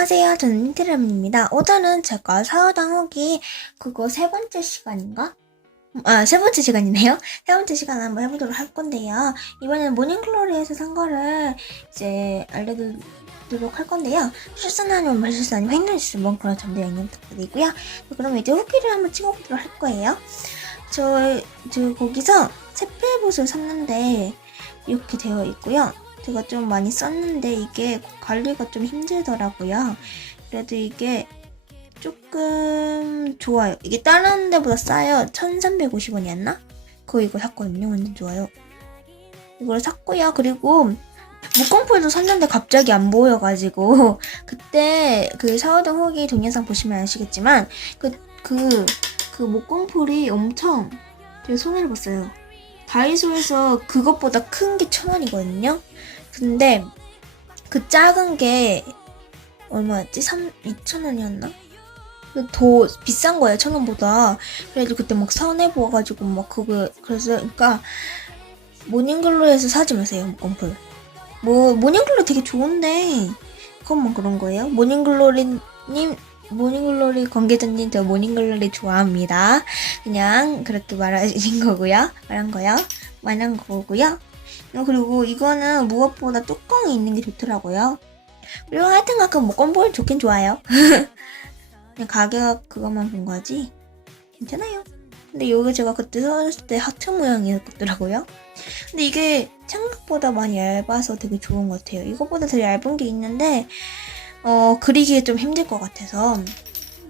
안녕하세요. 저는 민트라입니다. 오늘은 제가 사우당 후기 그거 세 번째 시간인가? 아, 세 번째 시간이네요. 세 번째 시간 한번 해보도록 할 건데요. 이번에는 모닝글로리에서 산 거를 이제 알려드리도록 할 건데요. 실수는 아니면 말실수 아니면 행동 있으면 그런 점도 양해 부탁드리고요. 그럼 이제 후기를 한번 찍어보도록 할 거예요. 저, 저 거기서 세필봇을 샀는데 이렇게 되어 있고요. 제가 좀 많이 썼는데 이게 관리가 좀 힘들더라고요. 그래도 이게 조금 좋아요. 이게 다른 데보다 싸요. 1350원이었나? 그거 이거 샀거든요. 완전 좋아요. 이걸 샀고요. 그리고 목공풀도 샀는데 갑자기 안 보여가지고 그때 그 샤워등 후기 동영상 보시면 아시겠지만 그 그 그 목공풀이 엄청 제가 손해를 봤어요. 다이소에서 그것보다 큰 게 천 원이거든요. 근데 그 작은 게 얼마였지? 3, 2천 원이었나? 더 비싼 거예요, 천 원보다. 그래도 그때 막 손해보아가지고 막 그거, 그래서, 그니까, 모닝글로리에서 사지 마세요, 목공풀. 뭐, 모닝글로리 되게 좋은데, 그것만 그런 거예요? 모닝글로리님, 모닝글로리 관계자님, 저 모닝글로리 좋아합니다. 그냥 그렇게 말하신 거고요. 말한 거요. 말한 거고요. 어, 그리고 이거는 무엇보다 뚜껑이 있는 게 좋더라고요. 그리고 하여튼 가끔 목건볼 좋긴 좋아요. 그냥 가격 그것만 본 거지. 괜찮아요. 근데 여기 제가 그때 사왔을 때 하트 모양이었더라고요. 근데 이게 생각보다 많이 얇아서 되게 좋은 것 같아요. 이거보다 더 얇은 게 있는데, 어, 그리기 좀 힘들 것 같아서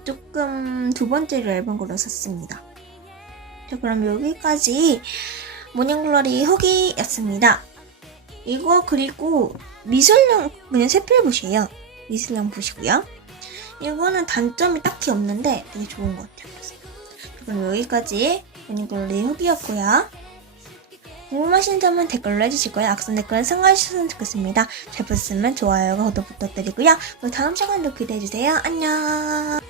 조금 두 번째로 얇은 걸로 샀습니다. 자, 그럼 여기까지 모닝글러리 후기였습니다. 이거 그리고 미술용 그냥 세필붓이에요. 미술용 붓이고요. 이거는 단점이 딱히 없는데 되게 좋은 것 같아요. 그럼 여기까지 모닝글러리 후기였고요. 궁금하신 점은 댓글로 해주시고요. 악성 댓글은 참가해주셨으면 좋겠습니다. 잘 보셨으면 좋아요와 구독 부탁드리고요. 그럼 다음 시간도 기대해주세요. 안녕!